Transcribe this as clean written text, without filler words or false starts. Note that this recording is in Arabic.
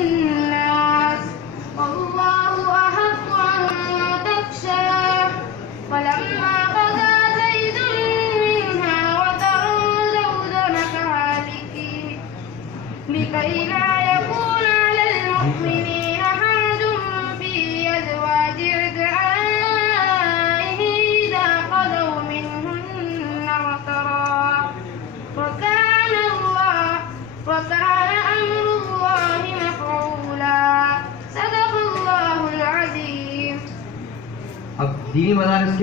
الناس والله أحق أن تخشى. فلما قضى زيد منها وطرا زوجنكها لكي لا يكون على المؤمنين حرج في أزواج أدعيائه إذا قضوا منهن وطرا وكان أمر الله مفعولا. صدق الله العظيم. अब दीनी मदारिस